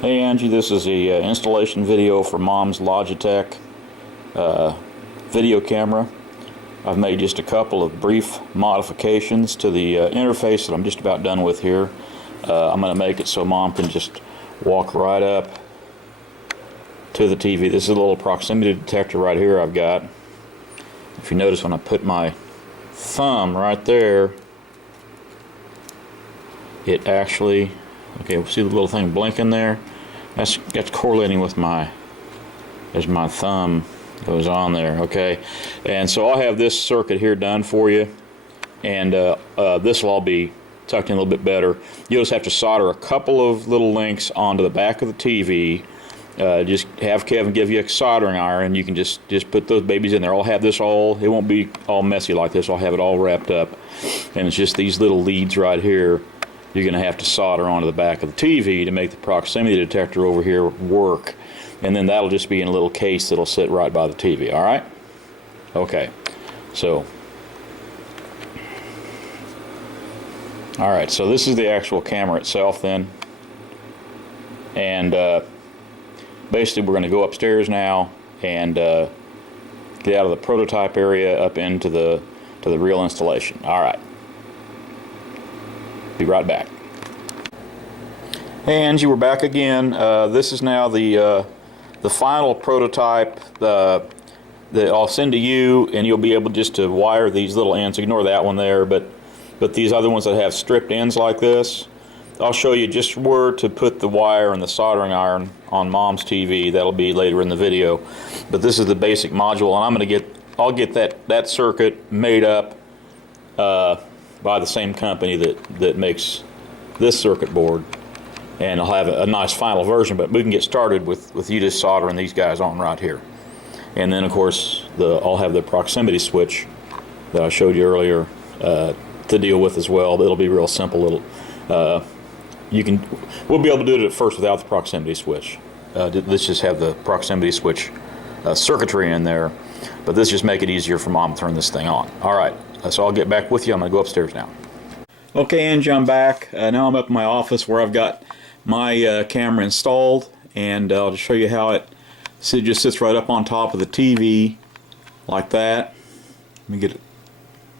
Hey Angie, this is a installation video for Mom's Logitech video camera. I've made just a couple of brief modifications to the interface that I'm just about done with here. I'm going to make it so Mom can just walk right up to the TV. This is a little proximity detector right here I've got. If you notice when I put my thumb right there, it actually, okay, see the little thing blinking there? That's correlating with as my thumb goes on there, okay? And so I'll have this circuit here done for you, and this will all be tucked in a little bit better. You'll just have to solder a couple of little links onto the back of the TV. Just have Kevin give you a soldering iron, and you can just put those babies in there. I'll have this all, it won't be all messy like this. I'll have it all wrapped up, and it's just these little leads right here you're going to have to solder onto the back of the TV to make the proximity detector over here work. And then that'll just be in a little case that'll sit right by the TV, all right? Okay, so, all right, so this is the actual camera itself then. And basically we're going to go upstairs now and get out of the prototype area up into the real installation. All right. Be right back. Hey Angie, we're back again. This is now the final prototype that I'll send to you, and you'll be able just to wire these little ends. Ignore that one there, but these other ones that have stripped ends like this, I'll show you just where to put the wire and the soldering iron on Mom's TV. That'll be later in the video. But this is the basic module, and I'll get that circuit made up by the same company that makes this circuit board, and I'll have a nice final version. But we can get started with you just soldering these guys on right here, and then of course I'll have the proximity switch that I showed you earlier to deal with as well. It'll be real simple. We'll be able to do it at first without the proximity switch. Let's just have the proximity switch circuitry in there, but this just make it easier for Mom to turn this thing on. All right. So I'll get back with you. I'm going to go upstairs now. Okay, Angie, I'm back. Now I'm up in my office where I've got my camera installed, and I'll just show you how it just sits right up on top of the TV like that. Let me get it.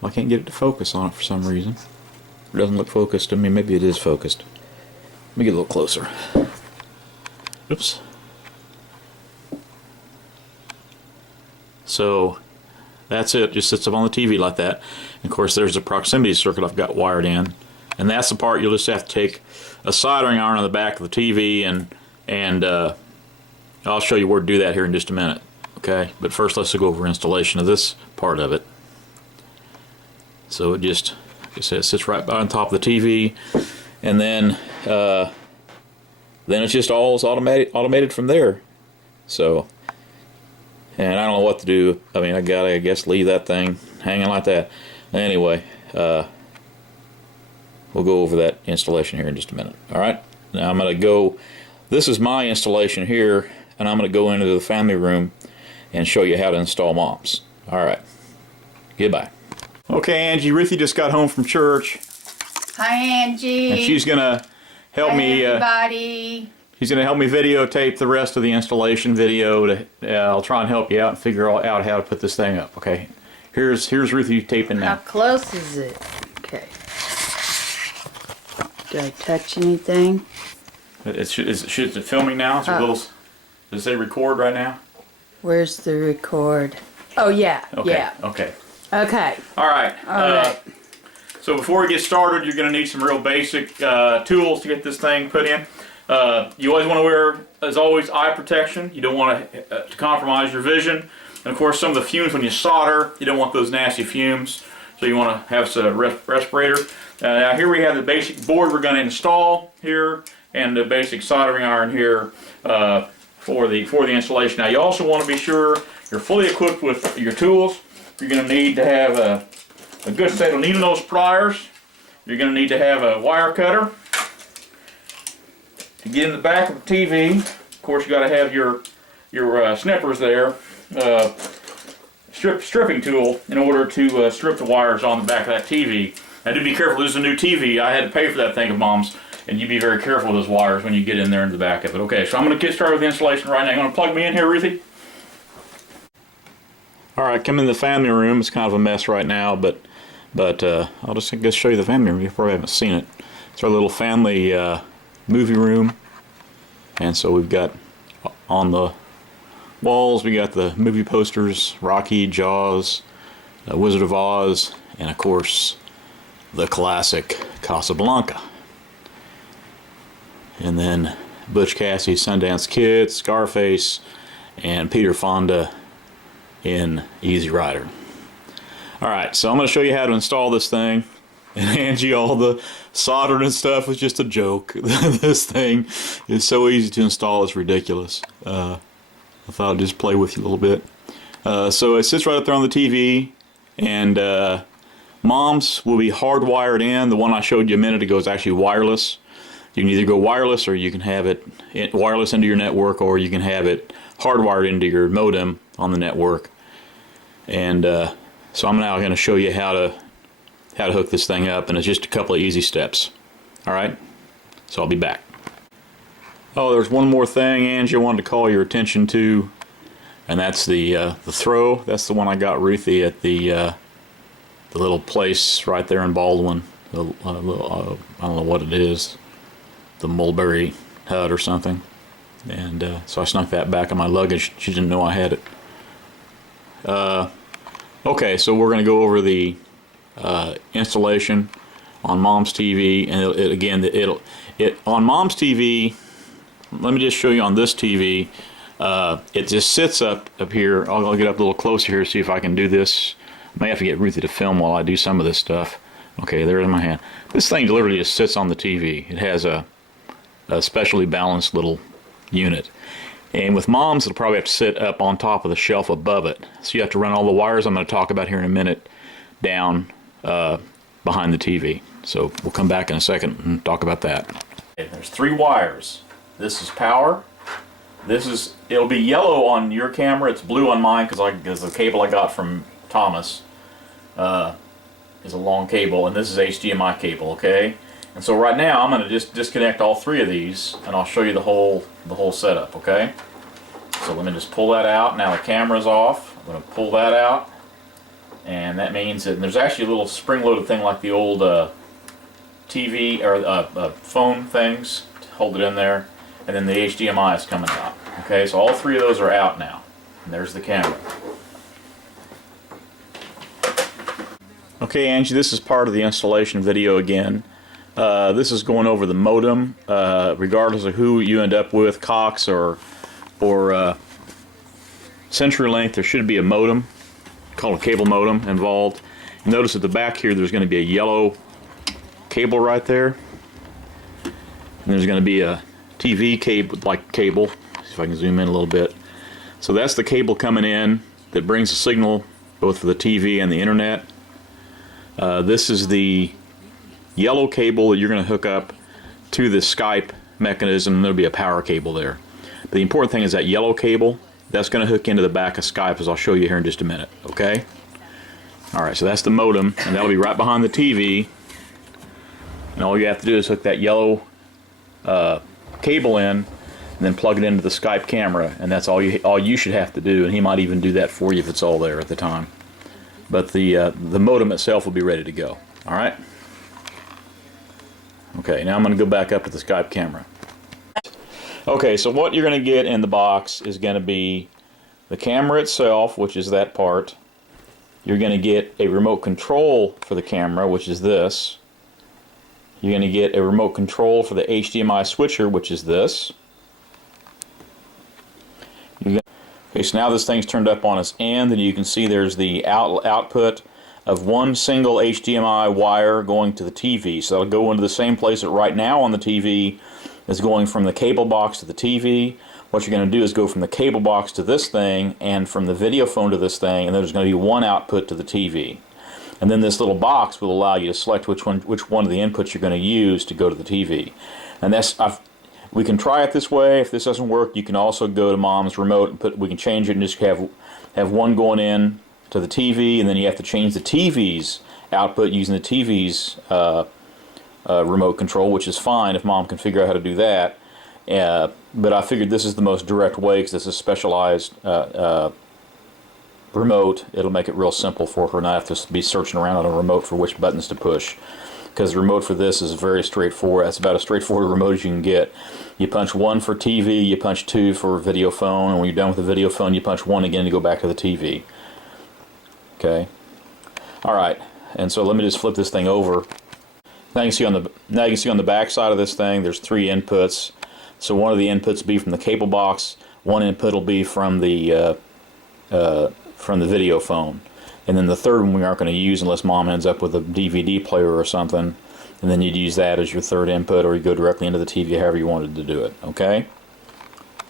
I can't get it to focus on it for some reason. It doesn't look focused to me. Maybe it is focused. Let me get a little closer. Oops. So that's it, just sits up on the TV like that. And of course there's a proximity circuit I've got wired in, and that's the part you'll just have to take a soldering iron on the back of the TV, and I'll show you where to do that here in just a minute. Okay, but first let's go over installation of this part of it. So it just, like I said, it sits right on top of the TV, and then it's just all automated from there. So, and I don't know what to do. I mean, I guess leave that thing hanging like that. Anyway, we'll go over that installation here in just a minute. All right. Now I'm going to go. This is my installation here, and I'm going to go into the family room and show you how to install Mom's. All right. Goodbye. Okay, Angie. Ruthie just got home from church. Hi, Angie. And she's going to help me. Everybody. He's going to help me videotape the rest of the installation video. I'll try and help you out and figure out how to put this thing up. Okay, here's Ruthie taping now. How close is it? Okay. Do I touch anything? Is it filming now? Does it say record right now? Where's the record? Oh yeah. Okay. Yeah. Okay. Okay. All right. All right. So before we get started, you're going to need some real basic tools to get this thing put in. You always want to wear, as always, eye protection. You don't want to compromise your vision. And of course, some of the fumes when you solder, you don't want those nasty fumes. So you want to have a respirator. Now here we have the basic board we're going to install here, and the basic soldering iron here for the installation. Now you also want to be sure you're fully equipped with your tools. You're going to need to have a good set of needle nose pliers. You're going to need to have a wire cutter. To get in the back of the TV, of course, you got to have your snippers there, stripping tool in order to strip the wires on the back of that TV. Now, do be careful. This is a new TV. I had to pay for that thing of Mom's, And you be very careful with those wires when you get in there into the back of it. Okay, so I'm going to get started with the installation right now. You want to plug me in here, Ruthie? Alright, come in the family room. It's kind of a mess right now, but I'll just show you the family room. You probably haven't seen it. It's our little family movie room. And so we've got on the walls, we got the movie posters, Rocky, Jaws, Wizard of Oz, and of course the classic Casablanca. And then Butch Cassidy, Sundance Kid, Scarface, and Peter Fonda in Easy Rider. Alright, so I'm going to show you how to install this thing. And Angie, all the soldering and stuff was just a joke. This thing is so easy to install, it's ridiculous. I thought I'd just play with you a little bit. So it sits right up there on the TV, and Mom's will be hardwired in. The one I showed you a minute ago is actually wireless. You can either go wireless, or you can have it wireless into your network, or you can have it hardwired into your modem on the network. And so I'm now going to show you how to hook this thing up, and it's just a couple of easy steps. Alright, so I'll be back. Oh, there's one more thing, Angie, I wanted to call your attention to, and that's the throw. That's the one I got Ruthie at the little place right there in Baldwin. I don't know what it is, the Mulberry Hut or something. And so I snuck that back in my luggage. She didn't know I had it. Okay, so we're going to go over the installation on Mom's TV, and on Mom's TV. Let me just show you on this TV. It just sits up here. I'll get up a little closer here, see if I can do this. I may have to get Ruthie to film while I do some of this stuff. Okay, there's my hand. This thing literally just sits on the TV. It has a specially balanced little unit. And with Mom's, it'll probably have to sit up on top of the shelf above it. So you have to run all the wires I'm going to talk about here in a minute down behind the TV. So we'll come back in a second and talk about that. Okay, there's 3 wires. This is power. It'll be yellow on your camera. It's blue on mine because the cable I got from Thomas is a long cable, and this is HDMI cable. Okay. And so right now I'm going to just disconnect all 3 of these, and I'll show you the whole setup, okay? So let me just pull that out. Now the camera's off. I'm going to pull that out, and that means that there's actually a little spring-loaded thing like the old TV or phone things to hold it in there, and then the HDMI is coming out. Okay, so all 3 of those are out now, and there's the camera. Okay, Angie, this is part of the installation video again. This is going over the modem, regardless of who you end up with, Cox or CenturyLink. There should be a modem, called a cable modem, involved. You notice at the back here there's going to be a yellow cable right there, and there's going to be a TV cable. See if I can zoom in a little bit. So that's the cable coming in that brings the signal both for the TV and the internet. This is the yellow cable that you're going to hook up to the SKYPE mechanism, and there'll be a power cable there. But the important thing is that yellow cable, that's going to hook into the back of SKYPE, as I'll show you here in just a minute, okay? Alright, so that's the modem, and that'll be right behind the TV. And all you have to do is hook that yellow cable in, and then plug it into the SKYPE camera, and that's all you should have to do, and he might even do that for you if it's all there at the time. But the modem itself will be ready to go, alright? Okay, now I'm going to go back up to the SKYPE camera. Okay, so what you're going to get in the box is going to be the camera itself, which is that part. You're going to get a remote control for the camera, which is this. You're going to get a remote control for the HDMI switcher, which is this. Okay, so now this thing's turned up on its end, and you can see there's the output of one single HDMI wire going to the TV. So that'll go into the same place that right now on the TV is going from the cable box to the TV. What you're going to do is go from the cable box to this thing, and from the video phone to this thing, and there's going to be one output to the TV. And then this little box will allow you to select which one of the inputs you're going to use to go to the TV. And we can try it this way. If this doesn't work, you can also go to Mom's remote and we can change it and just have one going in to the TV, and then you have to change the TV's output using the TV's remote control, which is fine if Mom can figure out how to do that. But I figured this is the most direct way because this is specialized remote. It'll make it real simple for her not have to be searching around on a remote for which buttons to push. Because the remote for this is very straightforward. That's about as straightforward a remote as you can get. You punch 1 for TV, you punch 2 for video phone, and when you're done with the video phone, you punch 1 again to go back to the TV. Okay. All right. And so let me just flip this thing over. Now you can see on the back side of this thing, there's 3 inputs. So one of the inputs will be from the cable box. One input will be from the video phone. And then the third one we aren't going to use unless Mom ends up with a DVD player or something. And then you'd use that as your third input, or you go directly into the TV, however you wanted to do it. Okay?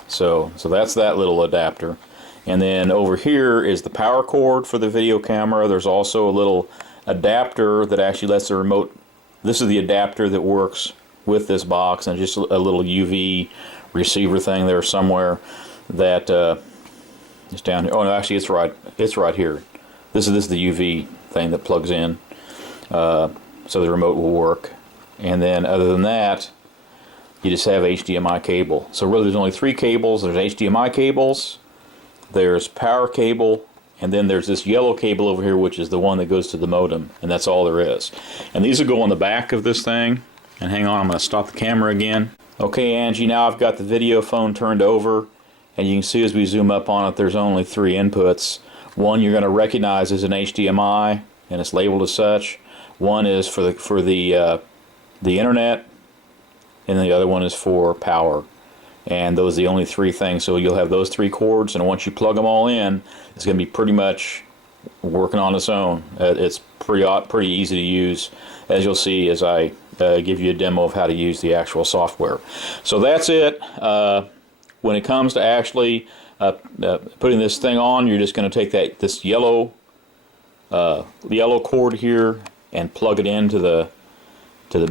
So that's that little adapter. And then over here is the power cord for the video camera. There's also a little adapter that actually lets the remote. This is the adapter that works with this box, and just a little UV receiver thing there somewhere that is down here. Oh no, actually it's right here. This is the UV thing that plugs in, so the remote will work. And then other than that, you just have HDMI cable. So really there's only 3 cables. There's HDMI cables, there's power cable, and then there's this yellow cable over here, which is the one that goes to the modem, and that's all there is. And these will go on the back of this thing. And hang on, I'm going to stop the camera again. Okay, Angie, now I've got the video phone turned over, and you can see as we zoom up on it, there's only 3 inputs. One you're going to recognize as an HDMI, and it's labeled as such. One is for the internet, and the other one is for power. And those are the only 3 things. So you'll have those 3 cords, and once you plug them all in, it's going to be pretty much working on its own. It's pretty easy to use, as you'll see as I give you a demo of how to use the actual software. So that's it. When it comes to actually putting this thing on, you're just going to take this yellow cord here and plug it into the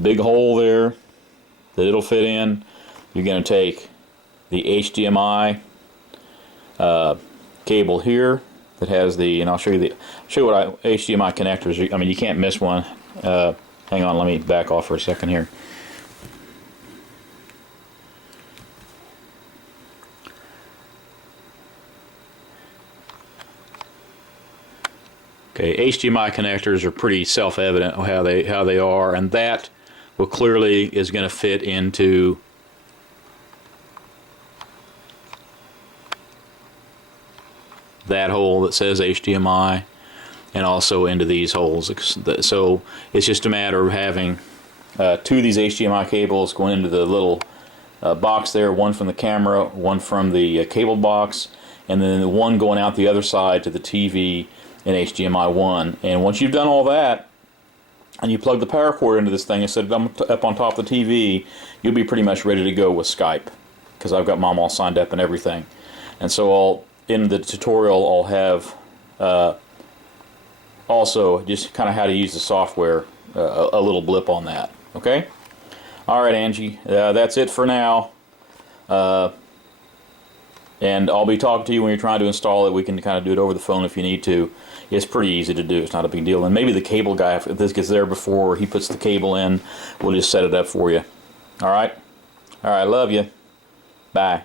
big hole there that it'll fit in. You're going to take the HDMI cable here that has and I'll show you what HDMI connectors. I mean, you can't miss one. Hang on, let me back off for a second here. Okay, HDMI connectors are pretty self-evident how they are, and that clearly is going to fit into that hole that says HDMI, and also into these holes. So it's just a matter of having 2 of these HDMI cables going into the little box there, one from the camera, one from the cable box, and then the one going out the other side to the TV and HDMI 1. And once you've done all that, and you plug the power cord into this thing and set it up on top of the TV, you'll be pretty much ready to go with Skype, because I've got Mom all signed up and everything. And so in the tutorial I'll have also just kind of how to use the software, a little blip on that. Okay? Alright, Angie, that's it for now. And I'll be talking to you when you're trying to install it. We can kind of do it over the phone if you need to. It's pretty easy to do. It's not a big deal. And maybe the cable guy, if this gets there before he puts the cable in, we'll just set it up for you. Alright? Alright, love you. Bye.